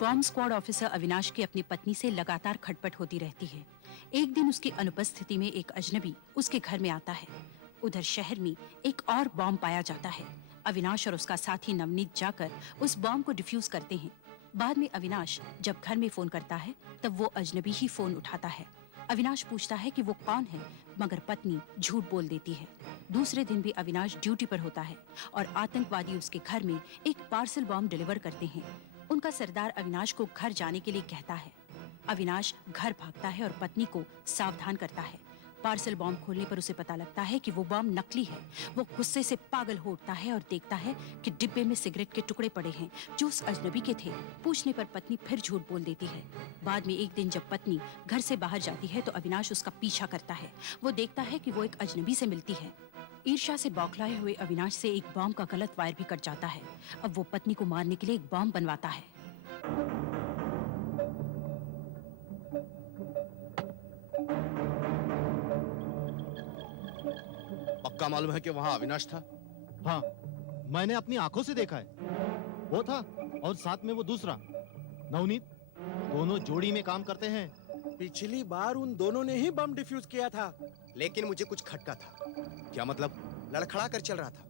Bomb squad officer Avinash की अपनी पत्नी से लगातार खटपट होती रहती है। एक दिन उसकी अनुपस्थिति में एक अजनबी उसके घर में आता है। उधर शहर में एक और बॉम्ब पाया जाता है। अविनाश और उसका साथी नवनीत जाकर उस बॉम्ब को डिफ्यूज करते हैं। बाद में अविनाश जब घर में फोन करता है तब वो अजनबी ही फोन उठाता है। अविनाश पूछता है कि वो कौन है, मगर पत्नी झूठ बोल देती है। दूसरे दिन भी अविनाश ड्यूटी पर होता है और आतंकवादी उसके घर में एक पार्सल बॉम्ब डिलीवर करते हैं। उनका सरदार अविनाश को घर जाने के लिए कहता है। अविनाश घर भागता है और पत्नी को सावधान करता है। पार्सल बॉम्ब खोलने पर उसे पता लगता है कि वो बॉम्ब नकली है। वो गुस्से से पागल हो उठता है और देखता है कि डिब्बे में सिगरेट के टुकड़े पड़े हैं जो उस अजनबी के थे। पूछने पर पत्नी फिर झूठ बोल देती है। बाद में एक दिन जब पत्नी घर से बाहर जाती है तो अविनाश उसका पीछा करता है। वो देखता है कि वो एक अजनबी से मिलती है। ईर्ष्या से बौखलाए हुए अविनाश से एक बॉम्ब का गलत वायर भी कट जाता है। अब वो पत्नी को मारने के लिए एक बॉम्ब बनवाता है। पक्का मालूम है कि वहाँ अविनाश था? हाँ, मैंने अपनी आंखों से देखा है। वो था और साथ में वो दूसरा नवनीत, दोनों जोड़ी में काम करते हैं। पिछली बार उन दोनों ने ही बम डिफ्यूज किया था। लेकिन मुझे कुछ खटका था। क्या मतलब? लड़खड़ा कर चल रहा था,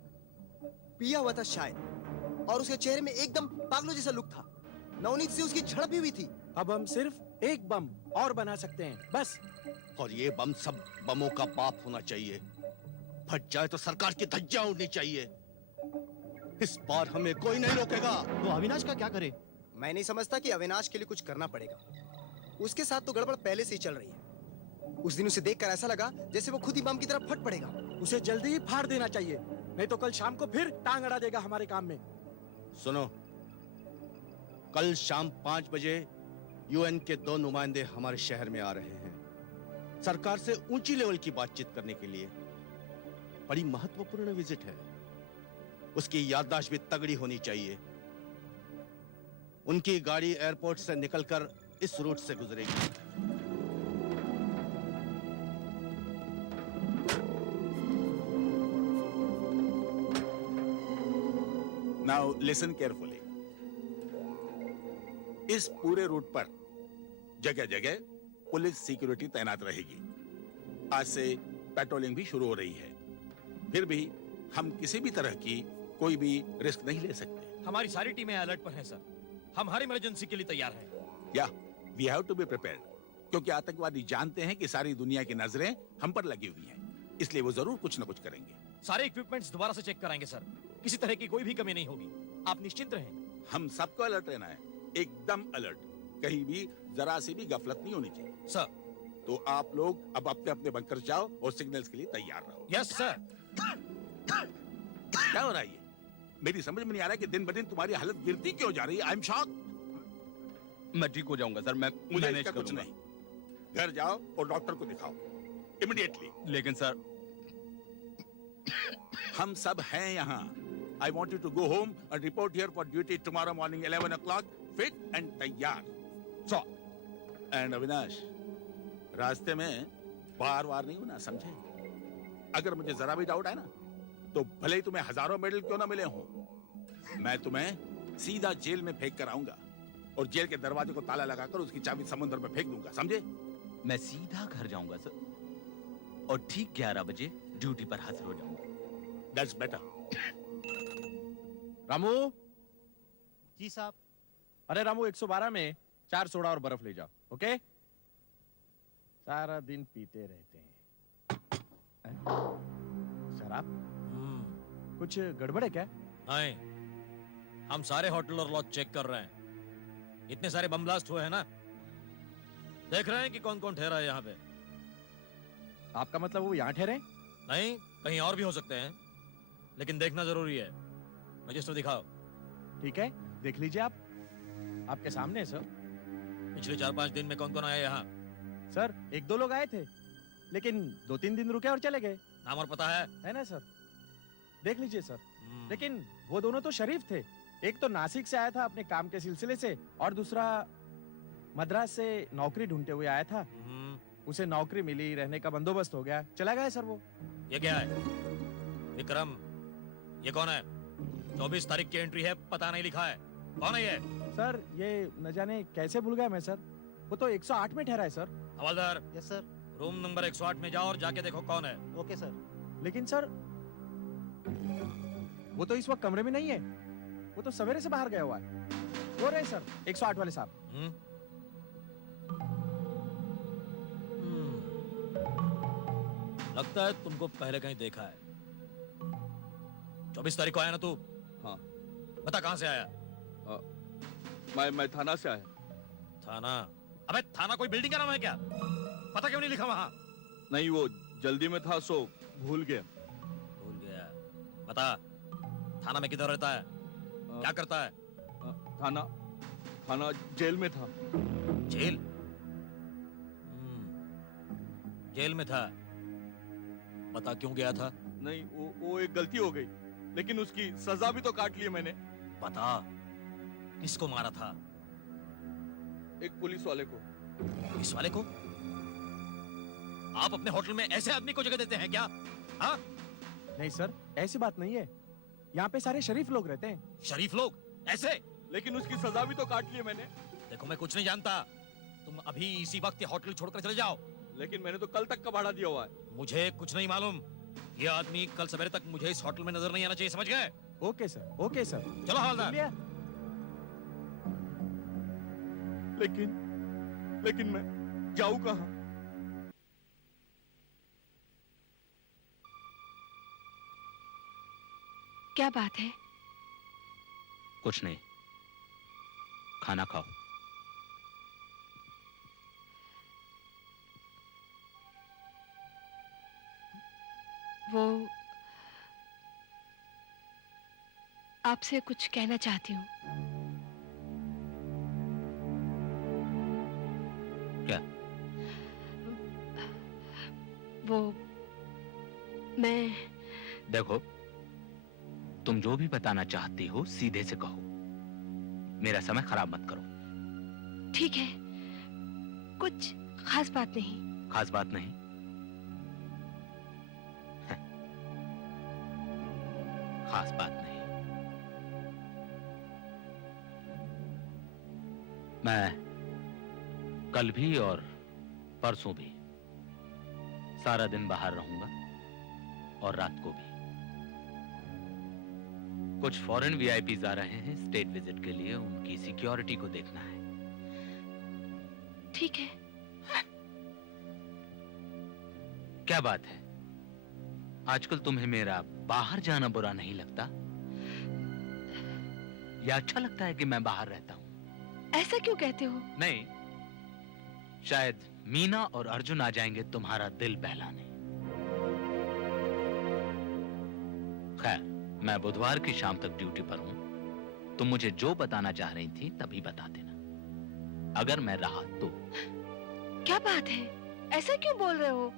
पिया हुआ था शायद, और उसके चेहरे में एकदम पागलों जैसा लुक था। नवनीत से उसकी झड़प भी हुई थी। अब हम सिर्फ एक बम और बना सकते हैं, बस। और ये बम सब बमों का बाप होना चाहिए। फट जाए तो सरकार की धज्जियां उड़नी चाहिए। इस बार हमें कोई नहीं रोकेगा। तो अविनाश का क्या करे? मैं नहीं समझता कि अविनाश के लिए कुछ करना पड़ेगा। उसके साथ तो गड़बड़ पहले से ही चल रही है। उस दिन उसे देखकर ऐसा लगा जैसे वो खुद ही बम की तरफ फट पड़ेगा। उसे जल्दी ही फाड़ देना चाहिए, नहीं तो कल शाम को फिर टांग अड़ा देगा हमारे काम में। सुनो, कल शाम 5 बजे यूएन के 2 नुमाइंदे हमारे शहर में आ रहे हैं सरकार से ऊंची लेवल की बातचीत करने के लिए। बड़ी महत्वपूर्ण विजिट है। उसकी याददाश्त भी तगड़ी होनी चाहिए। उनकी गाड़ी एयरपोर्ट से निकलकर इस रूट से गुजरेगी। Now listen carefully. इस पूरे रूट पर जगह जगह पुलिस सिक्योरिटी तैनात रहेगी। आज से पेट्रोलिंग भी शुरू हो रही है। फिर भी हम किसी भी तरह की कोई भी रिस्क नहीं ले सकते। हमारी सारी टीमें अलर्ट पर हैं सर। हम हर इमरजेंसी के लिए तैयार हैं। या we have to be prepared, क्योंकि आतंकवादी जानते हैं कि सारी दुनिया की नजरें हम पर लगी हुई हैं। इसलिए वो जरूर कुछ न कुछ करेंगे। सारे इक्विपमेंट्स दोबारा से चेक कराएंगे सर। किसी तरह की कोई भी कमी नहीं होगी, आप निश्चिंत रहें। हम सबको अलर्ट रहना है, एकदम अलर्ट। कहीं भी जरा सी भी गफलत नहीं होनी चाहिए सर। तो आप लोग अब अपने अपने बंकर जाओ और सिग्नल्स के लिए तैयार रहो। Yes sir. क्या हो रहा है ये? मेरी समझ में नहीं आ रहा कि दिन ब दिन तुम्हारी हालत गिरती क्यों जा रही है। I am shock. मैं ठीक हो जाऊंगा सर। मैं मुझे मैनेज इसका कुछ करूंगा। नहीं। घर जाओ और डॉक्टर को दिखाओ इमीडिएटली। लेकिन सर, हम सब हैं यहाँ। I want you to go home and report here for duty tomorrow morning 11 o'clock, fit and तैयार। सर। And अविनाश, रास्ते में बार-बार नहीं होना, समझे? अगर मुझे जरा भी डाउट है ना, तो भले ही तुम्हें हजारों मेडल क्यों ना मिले हों, मैं तुम्हें सीधा जेल में फेंक कर आऊंगा और जेल के दरवाजे को ताला लगाकर उसकी चाबी समुद्र में फेंक दूंगा, समझे? मैं सीधा घर जाऊंगा सर और ठीक 11 बजे ड्यूटी पर हाजिर हो जाऊंगा। That's better. रामू। जी साहब। अरे रामू, 112 में 4 सोडा और बर्फ ले जाओ, ओके? सारा दिन पीते रहते हैं। शराब? कुछ गड़बड़ है क्या? नहीं, हम सारे होटल और लॉज चेक कर रहे हैं। इतने सारे बम ब्लास्ट हुए हैं ना, देख रहे हैं कि कौन कौन ठहरा है यहाँ पे। आपका मतलब वो यहाँ ठहरे? नहीं, कहीं और भी हो सकते हैं, लेकिन देखना जरूरी है। रजिस्टर दिखाओ। ठीक है, देख लीजिए आप। आपके सामने है सर। पिछले 4-5 दिन में कौन कौन आया यहाँ? सर, 1-2 लोग आए थे, लेकिन 2-3 दिन रुके और चले गए। नाम और पता है ना सर? देख लीजिए सर। लेकिन वो दोनों तो शरीफ थे। एक तो नासिक से आया था अपने काम के सिलसिले से, और दूसरा मद्रास से नौकरी ढूंढते हुए आया था। उसे नौकरी मिली, रहने का बंदोबस्त हो गया, चला गया सर वो। ये क्या है? विक्रम, ये कौन है? 24 तारीख की एंट्री है, पता नहीं लिखा है। कौन है ये? सर ये न जाने कैसे भूल गया मैं सर। वो तो 108 में ठहरा है सर। हवलदार, यस सर। रूम नंबर 108 में जाओ और जाके देखो कौन है। Okay sir. लेकिन सर वो तो इस वक्त कमरे में नहीं है। वो तो सवेरे से बाहर गया हुआ है। वो रहे सर 108 वाले साहब। हम्म? लगता है तुमको पहले कहीं देखा है। 24 तारीख को आया ना तू? हाँ। बता कहां से आया? मैं थाना से आया। थाना? अबे थाना कोई बिल्डिंग का नाम है क्या? पता क्यों नहीं लिखा वहां? नहीं, वो जल्दी में था सो भूल गया। भूल गया? बता, थाना में किधर रहता है? क्या करता है? थाना जेल में था। जेल? जेल में था। बता क्यों गया था? नहीं, वो एक गलती हो गई, लेकिन उसकी सजा भी तो काट ली मैंने। बता, किसको मारा था? एक पुलिस वाले को। पुलिस वाले को? आप अपने होटल में ऐसे आदमी को जगह देते हैं क्या? हाँ? नहीं सर, ऐसी बात नहीं है। यहाँ पे सारे शरीफ लोग रहते हैं। शरीफ लोग ऐसे? लेकिन उसकी सजा भी तो काट ली मैंने। देखो मैं कुछ नहीं जानता, तुम अभी इसी वक्त ये होटल छोड़कर चले जाओ। लेकिन मैंने तो कल तक का भाड़ा दिया हुआ है। मुझे कुछ नहीं मालूम। ये आदमी कल सवेरे तक मुझे इस होटल में नजर नहीं आना चाहिए, समझ गए? Okay sir, okay sir. चलो हवलदार। लिया। लेकिन मैं जाऊं कहाँ? क्या बात है? कुछ नहीं, खाना खाओ। वो आपसे कुछ कहना चाहती हूँ। क्या? वो मैं देखो, तुम जो भी बताना चाहती हो सीधे से कहो, मेरा समय खराब मत करो। ठीक है, कुछ खास बात नहीं। खास बात नहीं? खास बात नहीं। मैं कल भी और परसों भी सारा दिन बाहर रहूंगा और रात को भी। कुछ फॉरेन वीआईपीज आ रहे हैं स्टेट विजिट के लिए, उनकी सिक्योरिटी को देखना है। ठीक है। क्या बात है, आजकल तुम्हें मेरा बाहर जाना बुरा नहीं लगता? या अच्छा लगता है कि मैं बाहर रहता हूं? ऐसा क्यों कहते हो? नहीं, शायद मीना और अर्जुन आ जाएंगे तुम्हारा दिल बहलाने। खैर, मैं बुधवार की शाम तक ड्यूटी पर हूं। तुम मुझे जो बताना चाह रही थी तभी बता देना, अगर मैं रहा तो। क्या बात है, ऐसा क्यों बोल रहे हो?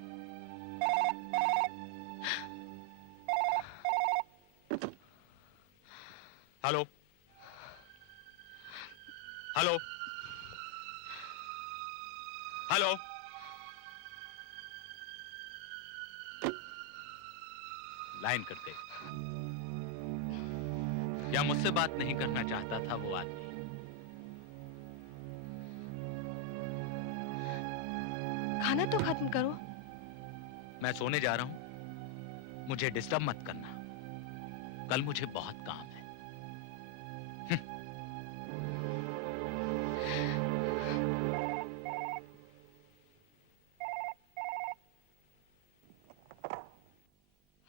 Hello hello hello. Line cut गई। क्या मुझसे बात नहीं करना चाहता था वो आदमी? खाना तो खत्म करो। मैं सोने जा रहा हूं, मुझे डिस्टर्ब मत करना। कल मुझे बहुत काम है।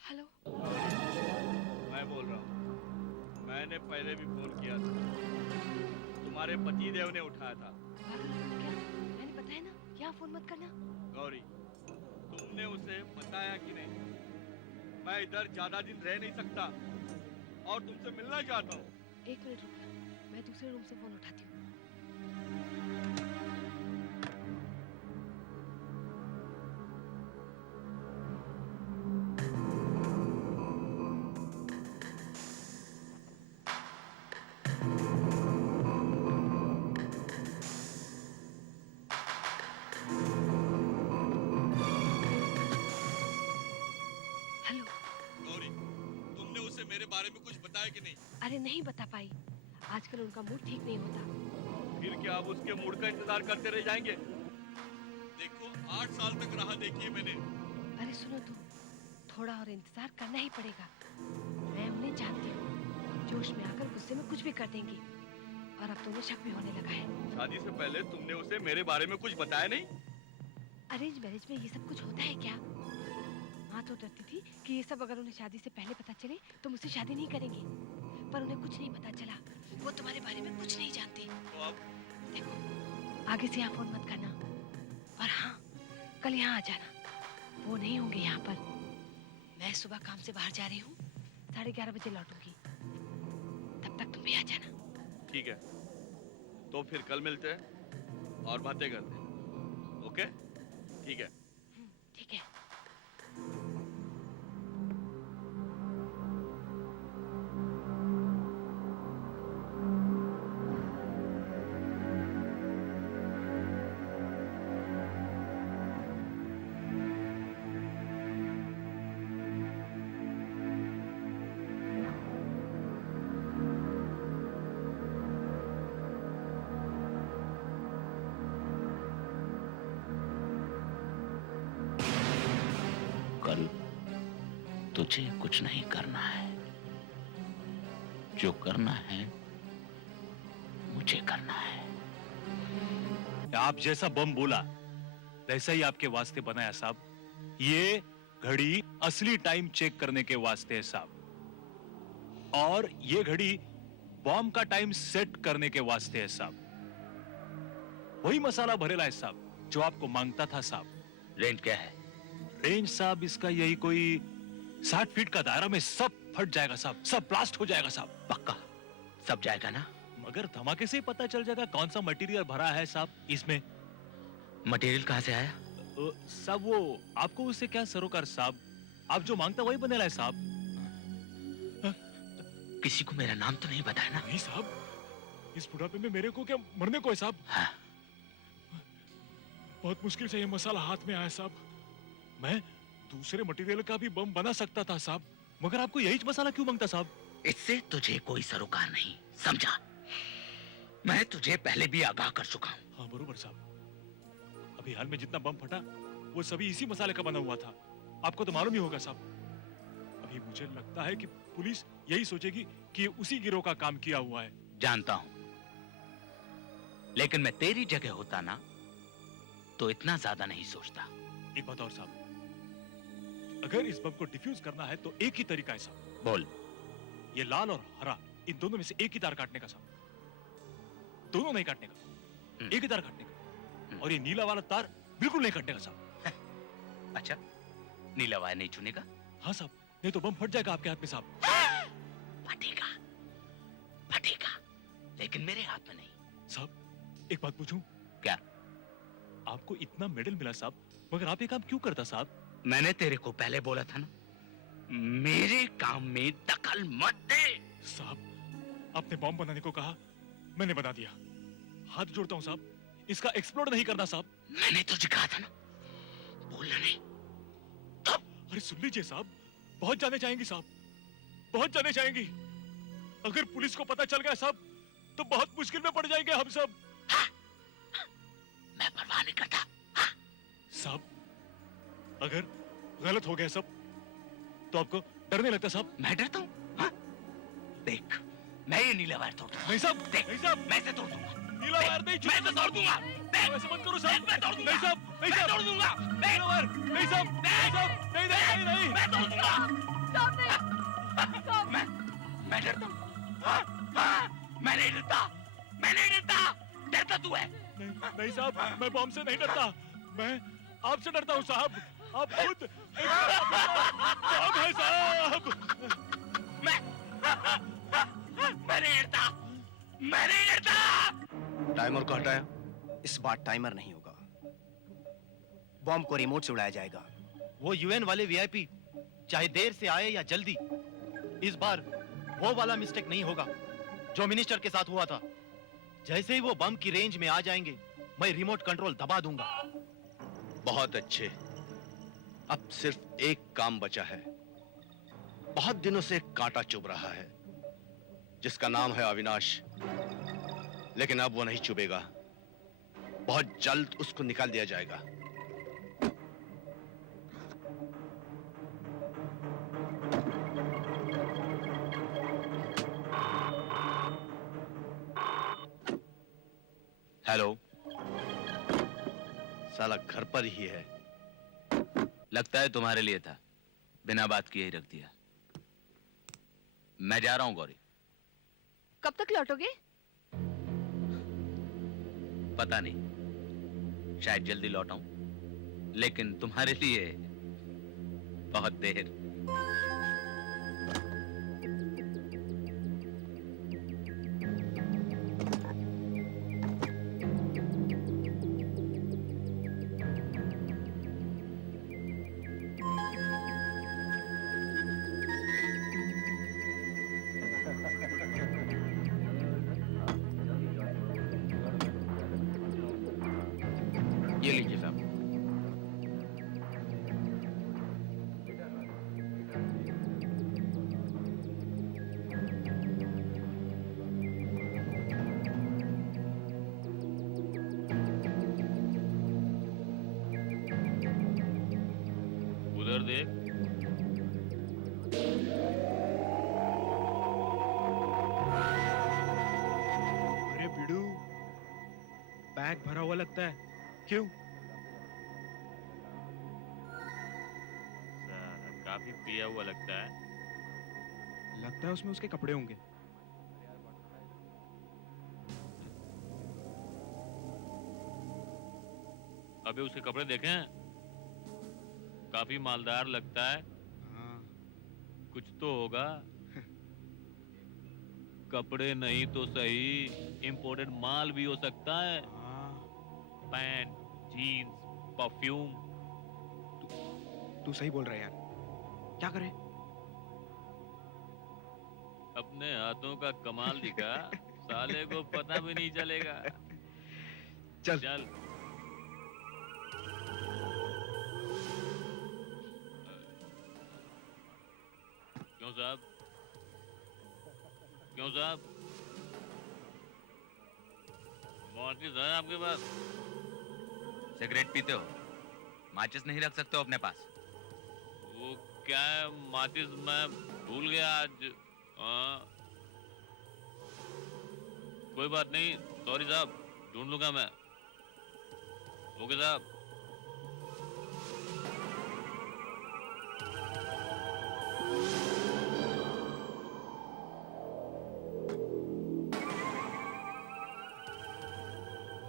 हेलो। मैं बोल रहा हूँ। मैंने पहले भी फोन किया था, तुम्हारे पति देव ने उठाया था। क्या? मैंने बताया ना, यहाँ फोन मत करना। गौरी, तुमने उसे बताया कि नहीं? मैं इधर ज्यादा दिन रह नहीं सकता और तुमसे मिलना चाहता हूँ। एक मिनट रुको, मैं दूसरे रूम से फोन उठाती हूँ। हेलो। गौरी, तुमने उसे मेरे बारे में कुछ बताया कि नहीं? अरे नहीं बता पाई। आजकल उनका मूड ठीक नहीं होता। फिर क्या अब उसके मूड का इंतजार करते रह जाएंगे? देखो 8 साल तक राह देखी है मैंने। अरे सुनो तो, थोड़ा और इंतजार करना ही पड़ेगा। मैं उन्हें जानती हूँ, जोश में आकर गुस्से में कुछ भी कर देंगी। और अब तो उन्हें शक भी होने लगा है। शादी से पहले तुमने उसे मेरे बारे में कुछ बताया नहीं? अरेंज मैरिज में ये सब कुछ होता है क्या? माँ तो डरती थी कि ये सब अगर उन्हें शादी से पहले पता चले तो मुझसे शादी नहीं करेंगे, पर उन्हें कुछ नहीं पता चला। वो तुम्हारे बारे में कुछ नहीं जानते। तो अब देखो, आगे से यहाँ फोन मत करना। और हाँ, कल यहाँ आ जाना। वो नहीं होंगे यहाँ पर। मैं सुबह काम से बाहर जा रही हूँ, 11:30 बजे लौटूंगी। तब तक तुम भी आ जाना। ठीक है, तो फिर कल मिलते हैं और बातें करते हैं। ओके? ठीक है। ठीक है। कल तुझे कुछ नहीं करना है, जो करना है मुझे करना है। आप जैसा बम बोला वैसा ही आपके वास्ते बनाया साहब। ये घड़ी असली टाइम चेक करने के वास्ते है साहब, और ये घड़ी बॉम्ब का टाइम सेट करने के वास्ते है साहब। वही मसाला भरेला है साहब जो आपको मांगता था साहब। रेंज क्या है? रेंज साहब इसका यही कोई 60 फीट का दायरा में सब फट जाएगा साहब, सब ब्लास्ट हो जाएगा साहब। पक्का सब जाएगा ना? मगर धमाके से ही पता चल जाएगा कौन सा मटेरियल भरा है साहब इसमें। मटेरियल कहाँ से आया? साहब वो आपको उससे क्या सरोकार साहब, आप जो मांगता वही बनेला है साहब। किसी को मेरा नाम तो नहीं बताया ना? नहीं साहब, इस बुढ़ापे में मेरे को क्या मरने को है साहब? हाँ। बहुत मुश्किल से ये मसाला हाथ में आया साहब। मैं दूसरे मटेरियल का भी बम बना सकता था साहब, मगर आपको यही मसाला क्यों मांगता साहब? इससे तुझे कोई सरोकार नहीं, समझा? मैं तुझे पहले भी आगाह कर चुका हूँ। हाँ बरोबर साहब, अभी हाल में जितना बम फटा वो सभी इसी मसाले का बना हुआ था। आपको तो मालूम ही होगा साहब। अभी मुझे लगता है कि पुलिस यही सोचेगी कि ये उसी गिरोह का काम किया हुआ है। जानता हूँ, लेकिन मैं तेरी जगह होता ना तो इतना ज्यादा नहीं सोचता। एक बात और साहब, अगर इस बम को डिफ्यूज करना है तो एक ही तरीका है साहब। बोल। ये लाल और हरा, इन दोनों में से एक ही तार काटने का साहब। दोनों नहीं काटने का, एक ही तार काटने का। और ये नीला वाला तार बिल्कुल नहीं काटने का साहब। अच्छा, नीला वायर नहीं चुनेगा? हाँ साहब, नहीं तो बम फट जाएगा आपके हाथ में साहब। फटेगा, फटेगा, लेकिन मेरे हाथ में नहीं। साहब एक बात पूछूं? क्या? आपको इतना मेडल मिला साहब, मगर आप ये काम क्यों करता साहब? मैंने तेरे को पहले बोला था ना, मेरे काम में दखल मत दे। साहब आपने बॉम्ब बनाने को कहा, मैंने बना दिया। हाथ जोड़ता हूँ साहब, इसका एक्सप्लोड नहीं करना साहब। मैंने तुझे कहा था ना, बोलना नहीं। अरे सुन लीजिए साहब, बहुत जाने चाहेंगी साहब, बहुत जाने चाहेंगी। अगर पुलिस को पता चल गया साहब तो बहुत मुश्किल में पड़ जाएंगे हम सब। मैं परवाह नहीं करता। साहब अगर गलत हो गया सब तो आपको डर नहीं लगता साहब? मैं डरता हूँ? हाँ? देख, मैं ये नीला वायर तोड़ दूंगा। नहीं साहब, देख, नहीं साहब, मैं इसे तोड़ दूंगा। नीला वायर नहीं, मैं इसे तोड़ दूंगा। देख, ऐसे मत करो साहब। मैं तोड़ दूंगा। नहीं साहब, नहीं मैं साहब, तोड़ दूंगा। नीला वायर नहीं साहब, नहीं साहब, नहीं नहीं नहीं, मैं तोड़ दूंगा। मैं डरता हूँ। हाँ, हाँ, मैं नहीं डरता, मैं नहीं डरता। डरता तू है। नहीं साहब, मैं बॉम्ब से नहीं डरता, मैं आपसे डरता हूँ साहब। आप खुद एक बॉम्ब है साहब। मैं नहीं डरता, मैं नहीं डरता। टाइमर को हटाया। इस बार टाइमर नहीं होगा, बॉम्ब को रिमोट से उड़ाया जाएगा। वो यूएन वाले वीआईपी चाहे देर से आए या जल्दी, इस बार वो वाला मिस्टेक नहीं होगा जो मिनिस्टर के साथ हुआ था। जैसे ही वो बम की रेंज में आ जाएंगे, मैं रिमोट कंट्रोल दबा दूंगा। बहुत अच्छे, अब सिर्फ एक काम बचा है। बहुत दिनों से कांटा चुभ रहा है। जिसका नाम है अविनाश, लेकिन अब वो नहीं चुभेगा। बहुत जल्द उसको निकाल दिया जाएगा। हेलो। साला घर पर ही है। लगता है तुम्हारे लिए था, बिना बात किए ही रख दिया। मैं जा रहा हूं गौरी। कब तक लौटोगे? पता नहीं, शायद जल्दी लौट आऊं, लेकिन तुम्हारे लिए बहुत देर। ये लीजिए साहब। उधर देख। अरे बिडू, बैग भरा हुआ लगता है। क्यों? साला काफी पिया हुआ लगता है। लगता है उसमें उसके कपड़े होंगे। अबे उसके कपड़े देखे हैं? काफी मालदार लगता है। कुछ तो होगा। कपड़े नहीं तो सही, इंपोर्टेड माल भी हो सकता है। Pant, jeans, perfume. तू सही बोल रहा है यार। क्या करें? अपने हाथों का कमाल दिखा, साले को पता भी नहीं चलेगा। चल। चल। क्यों साहब? क्यों साहब? माचिस है आपके पास? सिगरेट पीते हो, माचिस नहीं रख सकते हो अपने पास? वो क्या है, माचिस मैं भूल गया आज। कोई बात नहीं, सॉरी साहब, ढूंढ लूंगा मैं। ओके साहब।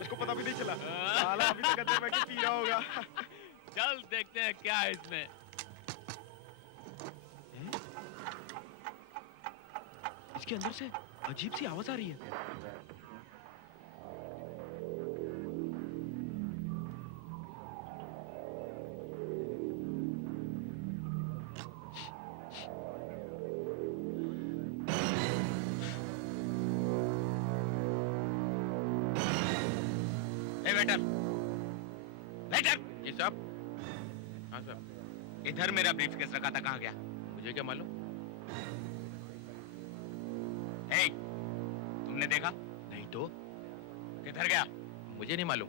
उसको पता भी नहीं चला। साला अभी तक अंदर बैठ के पी रहा होगा। चल देखते हैं क्या है इसमें। इसके अंदर से अजीब सी आवाज आ रही है। Waiter, waiter. जी साहब। हाँ सर। इधर मेरा ब्रीफकेस रखा था, कहाँ गया? मुझे क्या मालूम? हे, तुमने देखा? नहीं तो। किधर गया? मुझे नहीं मालूम।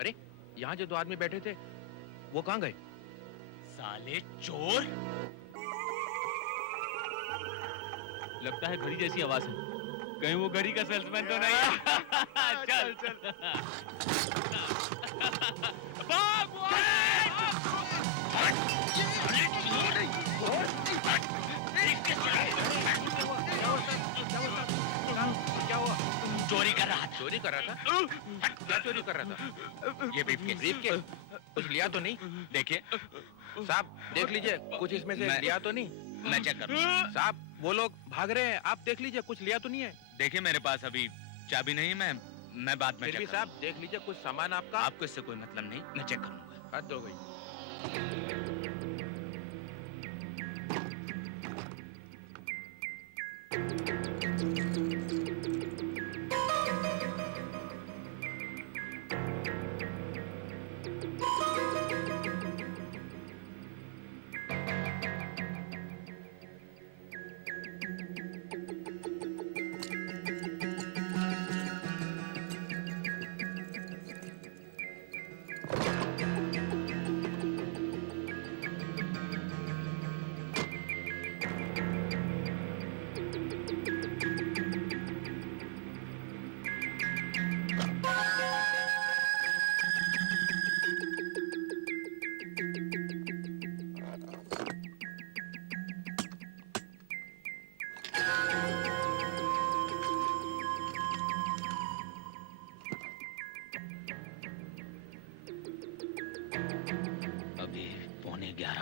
अरे यहाँ जो दो आदमी बैठे थे वो कहाँ गए? साले चोर। लगता है घड़ी जैसी आवाज है। कहीं वो घड़ी का सेल्समैन तो नहीं है? चल चल। भाग वो! क्या हुआ? चोरी कर रहा था। चोरी कर रहा था? क्या चोरी कर रहा था? ये ब्रीफकेस। ब्रीफकेस? कुछ लिया तो नहीं? देखिए। साहब देख लीजिए, कुछ इसमें से लिया तो नहीं? मैं चेक कर रहा हूँ। साहब वो लोग भाग रहे हैं, आप देख लीजिए कुछ लिया तो नहीं है? देखिए मेरे पास अभी चाबी नहीं, मैं बाद में फिर भी चेक साहब देख लीजिए कुछ सामान आपका। आपको इससे कोई मतलब नहीं, मैं चेक करूंगा। हद हो गई।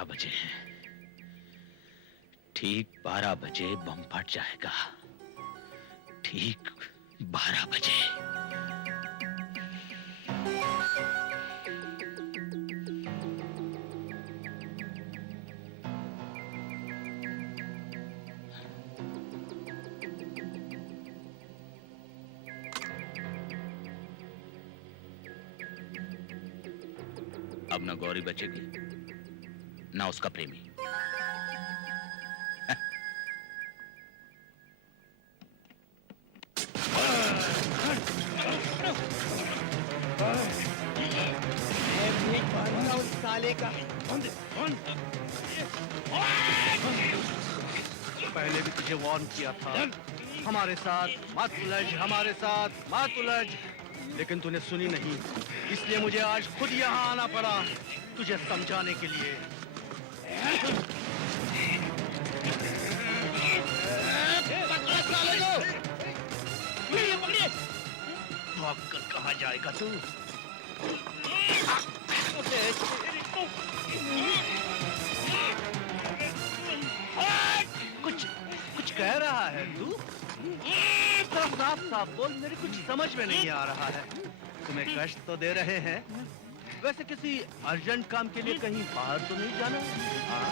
12 बजे हैं। ठीक 12 बजे बम फट जाएगा। ठीक 12 बजे। अब ना गौरी बचेगी ना उसका प्रेमी। साले का पहले भी तुझे वार्न किया था, हमारे साथ मत उलझ, हमारे साथ मत उलझ, लेकिन तूने सुनी नहीं। इसलिए मुझे आज खुद यहाँ आना पड़ा तुझे समझाने के लिए। भागकर कहाँ जाएगा तू? कुछ कुछ कह रहा है तू? साफ साफ बोल, मेरी कुछ समझ में नहीं आ रहा है। तुम्हें कष्ट तो दे रहे हैं। वैसे किसी अर्जेंट काम के लिए कहीं बाहर तो नहीं जाना? हाँ?